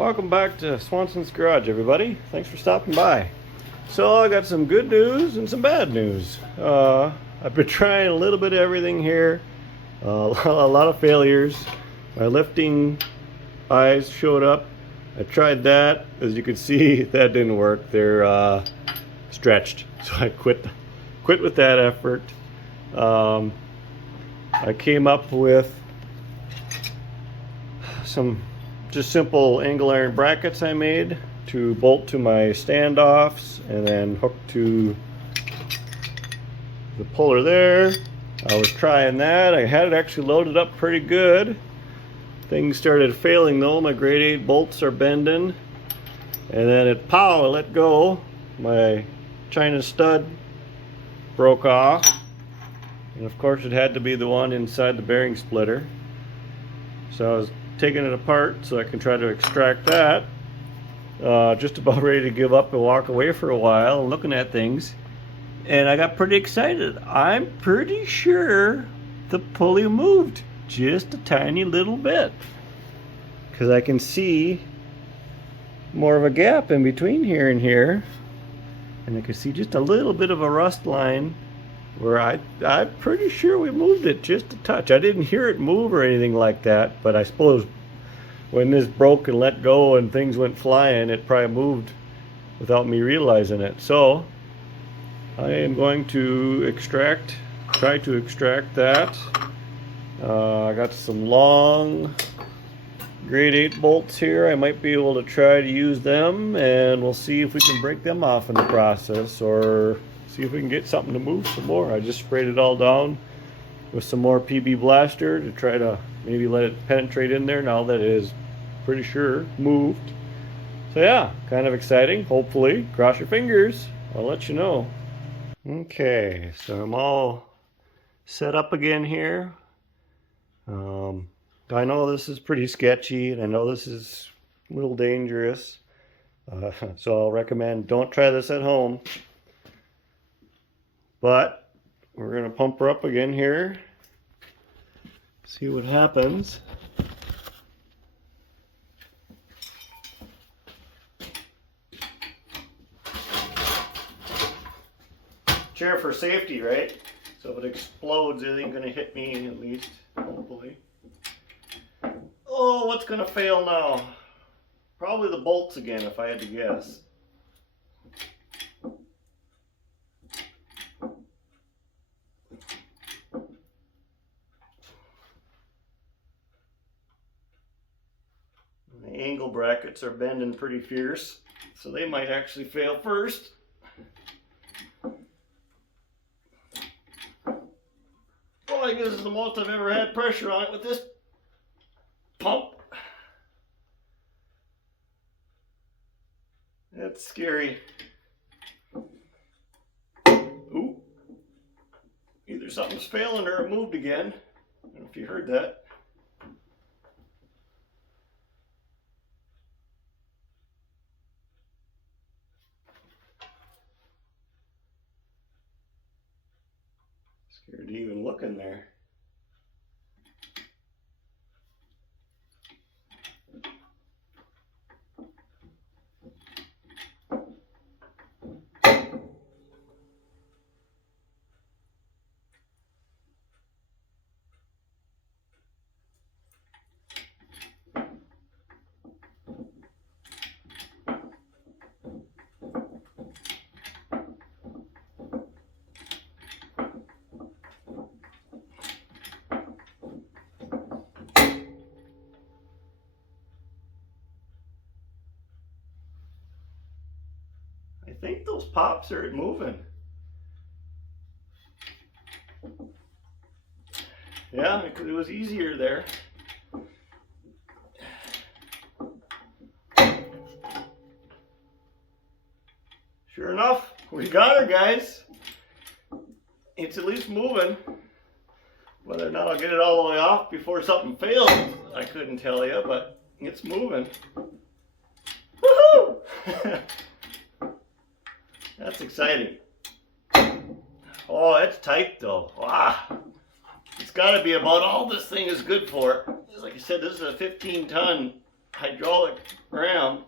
Welcome back to Swanson's Garage, everybody. Thanks for stopping by. So I got some good news and some bad news. I've been trying a little bit of everything here. A lot of failures. My lifting eyes showed up. I tried that. As you can see, that didn't work. They're stretched. So I quit with that effort. I came up with some just simple angle iron brackets I made to bolt to my standoffs and then hook to the puller there. I was trying that. I had it actually loaded up pretty good. Things started failing though. My grade 8 bolts are bending, and then it pow, I let go. My China stud broke off, and of course it had to be the one inside the bearing splitter. So I was taking it apart so I can try to extract that. Just about ready to give up and walk away for a while, looking at things, and I got pretty excited. I'm pretty sure the pulley moved just a tiny little bit, because I can see more of a gap in between here and here, and I can see just a little bit of a rust line where I'm pretty sure we moved it just a touch. I didn't hear it move or anything like that, but I suppose when this broke and let go and things went flying, it probably moved without me realizing it. So I am going to try to extract that. I got some long grade 8 bolts here. I might be able to try to use them, and we'll see if we can break them off in the process, or see if we can get something to move some more. I just sprayed it all down with some more PB Blaster to try to maybe let it penetrate in there now that it is pretty sure moved. So yeah, kind of exciting. Hopefully, cross your fingers. I'll let you know. Okay, so I'm all set up again here. I know this is pretty sketchy, and I know this is a little dangerous. So I'll recommend don't try this at home. But we're going to pump her up again here, see what happens. Chair for safety, right? So if it explodes, it ain't going to hit me, at least, hopefully. Oh, what's going to fail now? Probably the bolts again, if I had to guess. The angle brackets are bending pretty fierce, so they might actually fail first. Well, I guess this is the most I've ever had pressure on it with this pump. That's scary. Ooh. Either something's failing or it moved again. I don't know if you heard that. Scared to even look in there. I think those pops are moving. Yeah, it was easier there. Sure enough, we got her, guys. It's at least moving. Whether or not I'll get it all the way off before something fails, I couldn't tell you, but it's moving. Woohoo! That's exciting. Oh, it's tight though. Wow. It's got to be about all this thing is good for. Like I said, this is a 15-ton hydraulic ram,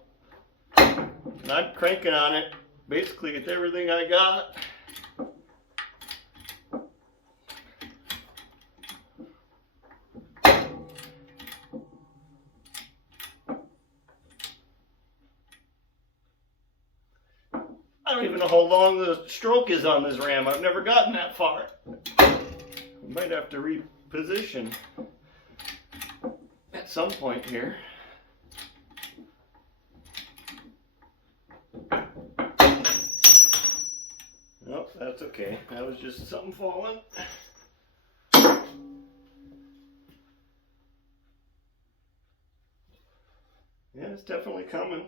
and I'm cranking on it basically with everything I got. I don't even know how long the stroke is on this ram. I've never gotten that far. We might have to reposition at some point here. Nope, that's okay. That was just something falling. Yeah, it's definitely coming.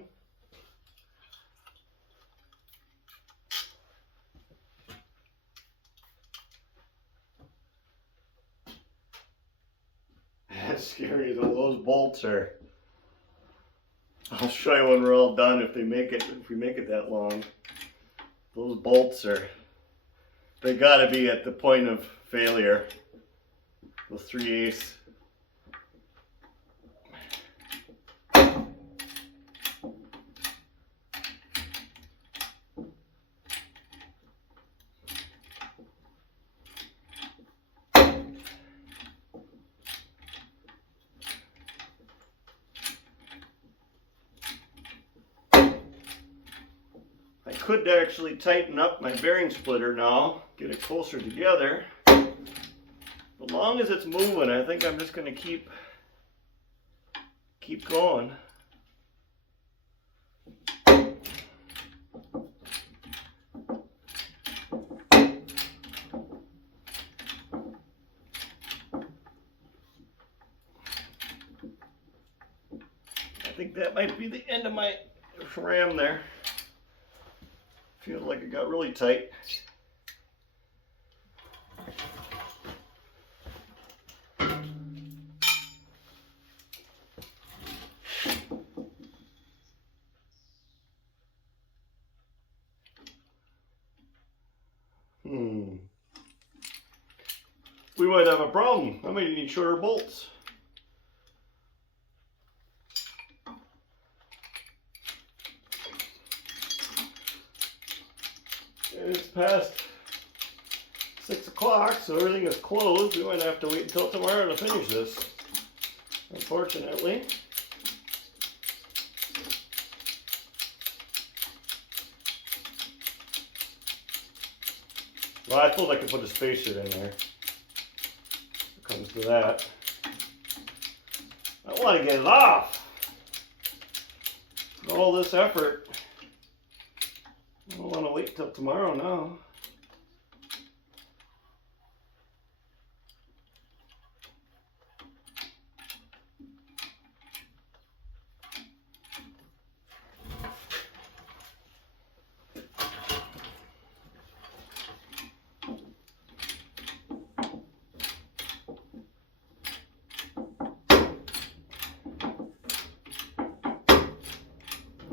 That's scary though. Those bolts are. I'll show you when we're all done if we make it that long. Those bolts are. They gotta be at the point of failure. Those 3/8. I could actually tighten up my bearing splitter now, get it closer together. As long as it's moving, I think I'm just going to keep going. I think that might be the end of my ram there. Feels like it got really tight. We might have a problem. I might need shorter bolts. It's past 6 o'clock, so everything is closed. We might have to wait until tomorrow to finish this, unfortunately. Well, I thought I could put a spacer in there. It comes to that. I want to get it off. All this effort. I don't want to wait till tomorrow now.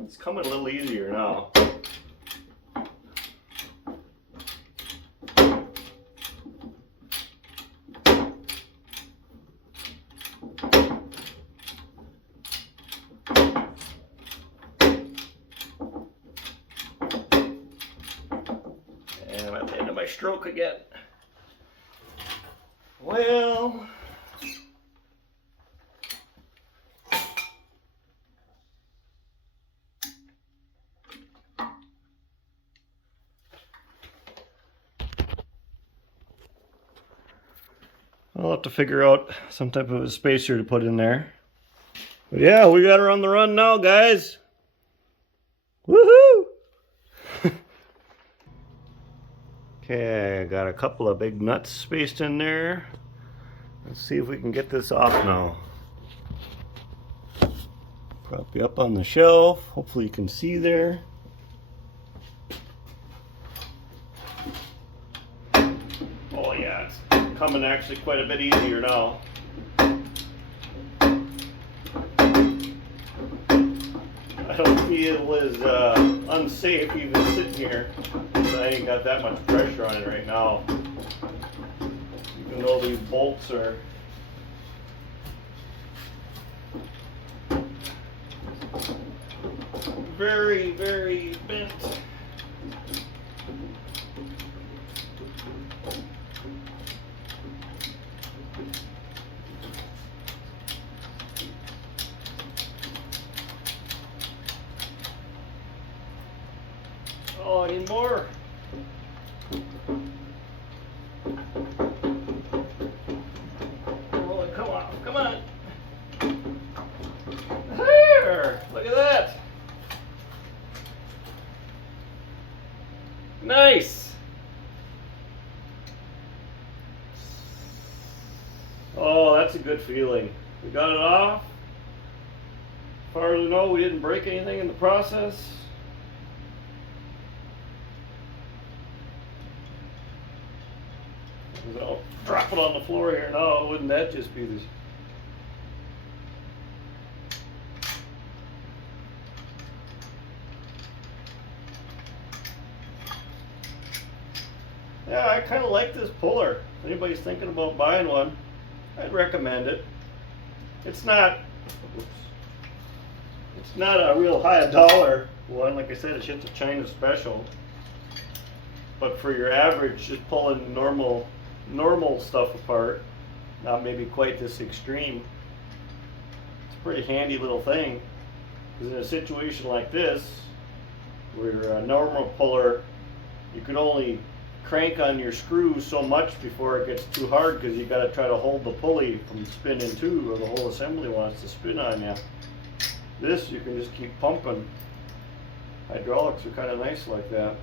It's coming a little easier now. I'm at the end of my stroke again. Well, I'll have to figure out some type of a spacer to put in there. But yeah, we got her on the run now, guys. Woohoo! Okay, I got a couple of big nuts spaced in there. Let's see if we can get this off now. Prop you up on the shelf. Hopefully you can see there. Oh yeah, it's coming actually quite a bit easier now. I don't feel as unsafe even sitting here. I ain't got that much pressure on it right now. Even though these bolts are very, very bent. Oh, I need more. Oh, come on, come on. There, look at that. Nice. Oh, that's a good feeling. We got it off. As far as we know, we didn't break anything in the process. I'll drop it on the floor here now. Wouldn't that just be this? Yeah, I kind of like this puller. If anybody's thinking about buying one, I'd recommend it. It's not, oops, it's not a real high dollar one. Like I said, it's just a China special. But for your average, just pulling normal stuff apart, not maybe quite this extreme, it's a pretty handy little thing. Because in a situation like this, where a normal puller, you can only crank on your screw so much before it gets too hard, because you got to try to hold the pulley from spinning too, or the whole assembly wants to spin on you. This, you can just keep pumping. Hydraulics are kind of nice like that.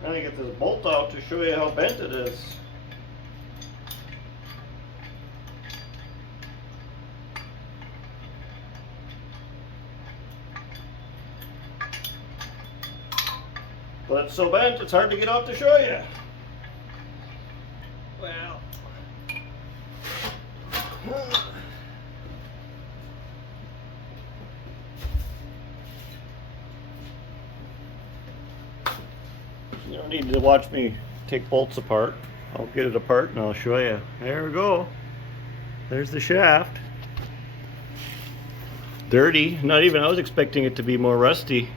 Now to get this bolt out to show you how bent it is. But it's so bent, it's hard to get out to show you. Well, you don't need to watch me take bolts apart. I'll get it apart and I'll show you. There we go. There's the shaft. Dirty. Not even, I was expecting it to be more rusty.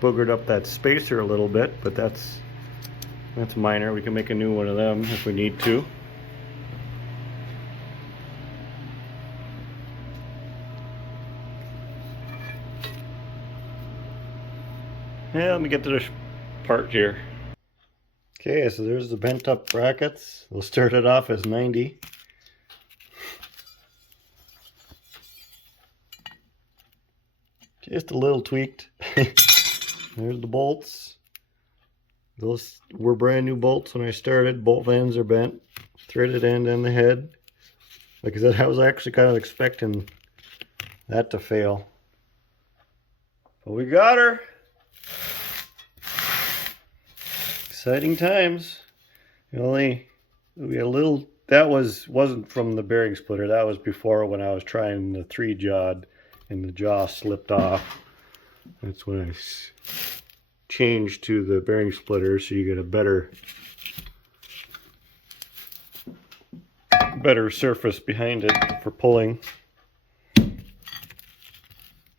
Boogered up that spacer a little bit, but that's minor. We can make a new one of them if we need to. Yeah, let me get to this part here. Okay, so there's the bent up brackets. We'll start it off as 90. Just a little tweaked. There's the bolts. Those were brand new bolts when I started. Both ends are bent. Threaded end and the head. Like I said, I was actually kind of expecting that to fail. But we got her. Exciting times. We had a little, that wasn't from the bearing splitter. That was before, when I was trying the 3-jawed and the jaw slipped off. That's when I changed to the bearing splitter, so you get a better surface behind it for pulling.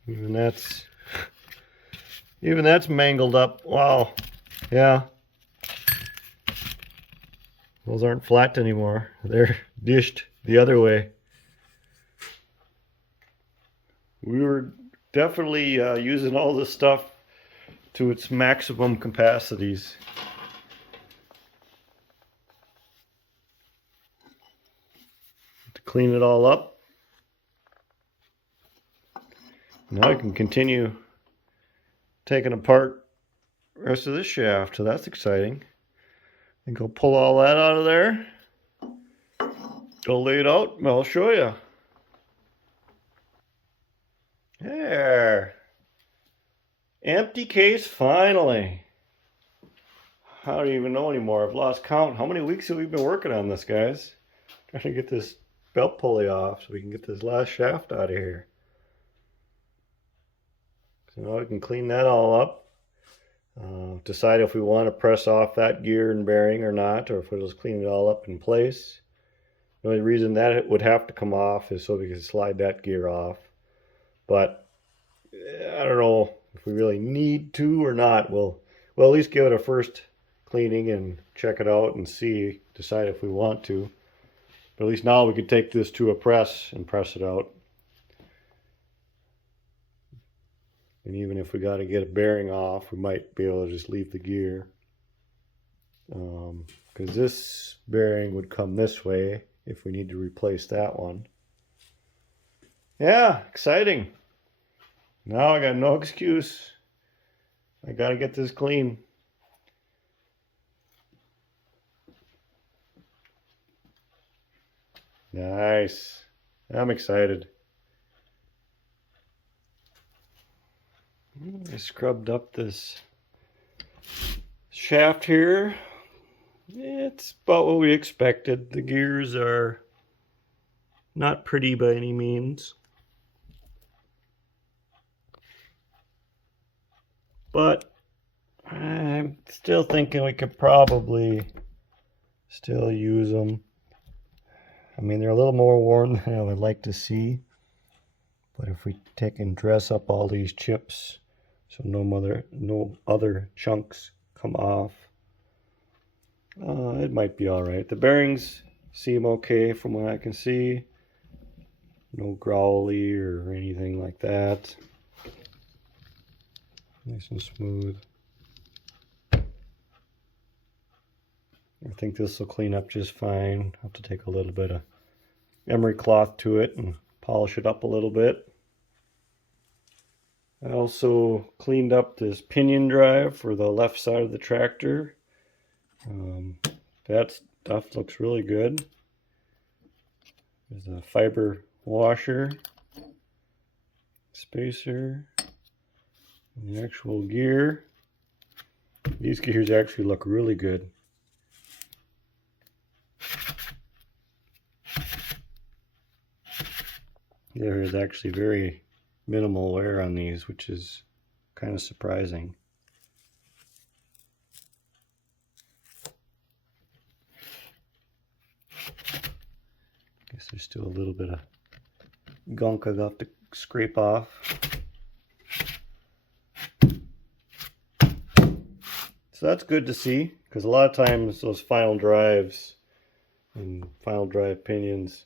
Even that's mangled up. Wow. Yeah. Those aren't flat anymore. They're dished the other way. We were definitely using all this stuff to its maximum capacities. clean it all up. Now I can continue taking apart the rest of this shaft, so that's exciting. I think I'll pull all that out of there. Go lay it out and I'll show you. There. Empty case finally. I don't even know anymore. I've lost count. How many weeks have we been working on this, guys? Trying to get this belt pulley off so we can get this last shaft out of here. So now we can clean that all up. Decide if we want to press off that gear and bearing or not, or if we'll just clean it all up in place. The only reason that it would have to come off is so we can slide that gear off. But I don't know if we really need to or not. We'll at least give it a first cleaning and check it out and see, decide if we want to. But at least now we could take this to a press and press it out. And even if we got to get a bearing off, we might be able to just leave the gear. Because this bearing would come this way if we need to replace that one. Yeah, exciting. Now I got no excuse. I got to get this clean. Nice. I'm excited. I scrubbed up this shaft here. It's about what we expected. The gears are not pretty by any means, but I'm still thinking we could probably still use them. I mean, they're a little more worn than I would like to see, but if we take and dress up all these chips so no other chunks come off, it might be all right. The bearings seem okay from what I can see. No growly or anything like that. Nice and smooth. I think this will clean up just fine. I'll have to take a little bit of emery cloth to it and polish it up a little bit. I also cleaned up this pinion drive for the left side of the tractor. That stuff looks really good. There's a fiber washer, spacer, and the actual gear. These gears actually look really good. There is actually very minimal wear on these, which is kind of surprising. Guess there's still a little bit of gunk I'll have to scrape off. So that's good to see, because a lot of times those final drives and final drive pinions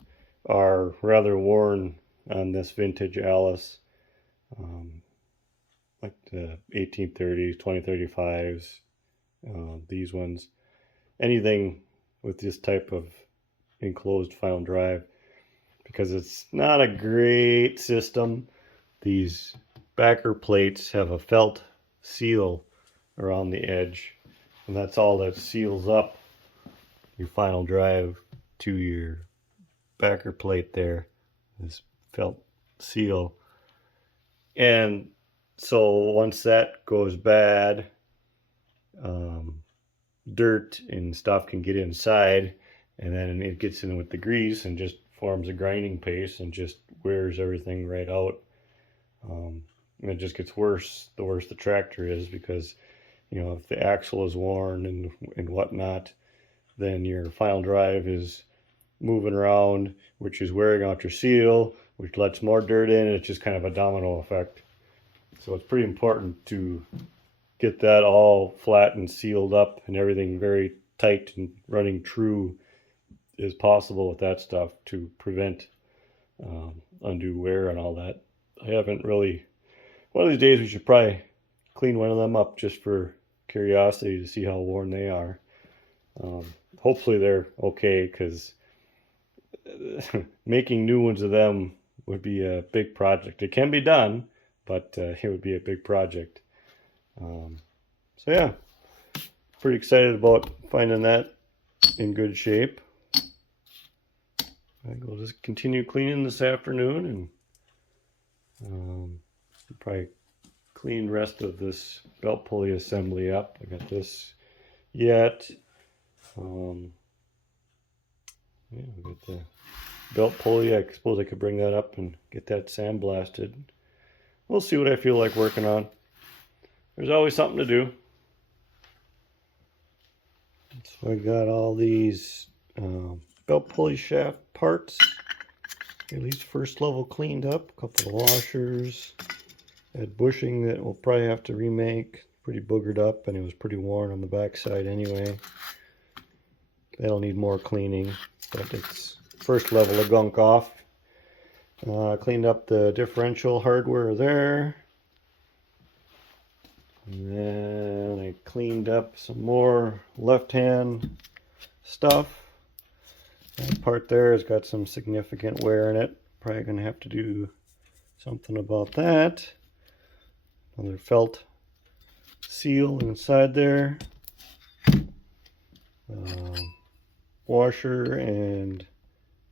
are rather worn on this vintage Allis, like the 1830s, 2035s, these ones. Anything with this type of enclosed final drive, because it's not a great system. These backer plates have a felt seal around the edge, and that's all that seals up your final drive to your backer plate there, this felt seal. And so once that goes bad, dirt and stuff can get inside, and then it gets in with the grease and just forms a grinding paste and just wears everything right out. And it just gets worse the worse the tractor is, because you know, if the axle is worn and whatnot, then your final drive is moving around, which is wearing out your seal, which lets more dirt in, and it's just kind of a domino effect. So it's pretty important to get that all flat and sealed up and everything very tight and running true as possible with that stuff to prevent undue wear and all that. I haven't really, one of these days we should probably clean one of them up just for curiosity to see how worn they are. Hopefully they're okay, because making new ones of them would be a big project. It can be done, but it would be a big project. So yeah, pretty excited about finding that in good shape. I think we'll just continue cleaning this afternoon, and probably clean the rest of this belt pulley assembly up. I got this yet. Yeah, we got the belt pulley. I suppose I could bring that up and get that sandblasted. We'll see what I feel like working on. There's always something to do. So I got all these belt pulley shaft parts, at least first level, cleaned up. A couple of washers. Had bushing that we'll probably have to remake. Pretty boogered up, and it was pretty worn on the back side anyway. That'll need more cleaning, but it's first level of gunk off. Cleaned up the differential hardware there. And then I cleaned up some more left-hand stuff. That part there has got some significant wear in it. Probably going to have to do something about that. Another felt seal inside there. Washer and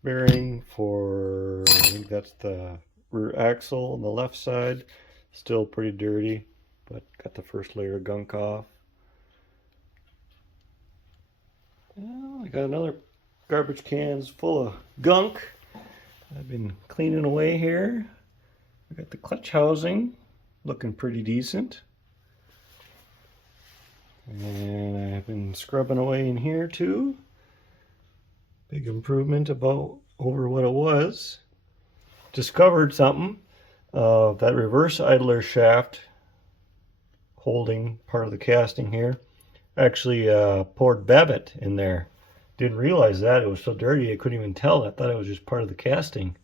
bearing for, I think that's the rear axle on the left side. Still pretty dirty, but got the first layer of gunk off. Well, I got another garbage cans full of gunk. I've been cleaning away here. I got the clutch housing looking pretty decent. And I've been scrubbing away in here too. Big improvement over what it was. Discovered something. That reverse idler shaft holding part of the casting here actually poured Babbitt in there. Didn't realize that. It was so dirty I couldn't even tell. I thought it was just part of the casting.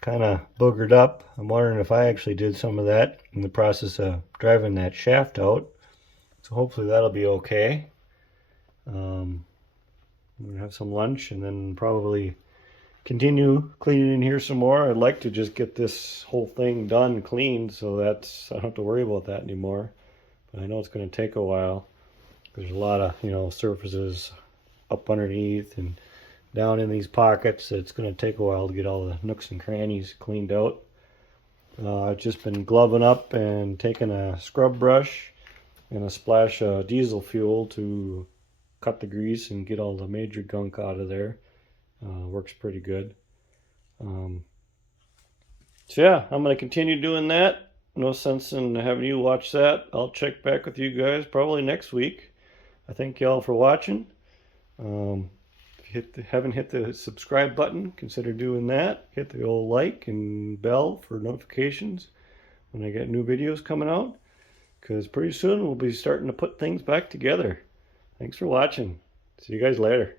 Kind of boogered up. I'm wondering if I actually did some of that in the process of driving that shaft out. So hopefully that'll be okay. I'm gonna have some lunch and then probably continue cleaning in here some more. I'd like to just get this whole thing done cleaned so I don't have to worry about that anymore. But I know it's going to take a while. There's a lot of surfaces up underneath and down in these pockets. It's going to take a while to get all the nooks and crannies cleaned out. I've just been gloving up and taking a scrub brush and a splash of diesel fuel to cut the grease and get all the major gunk out of there. Works pretty good. So yeah, I'm going to continue doing that. No sense in having you watch that. I'll check back with you guys probably next week. I thank y'all for watching. If you haven't hit the subscribe button, consider doing that. Hit the old like and bell for notifications when I get new videos coming out, because pretty soon we'll be starting to put things back together. Thanks for watching. See you guys later.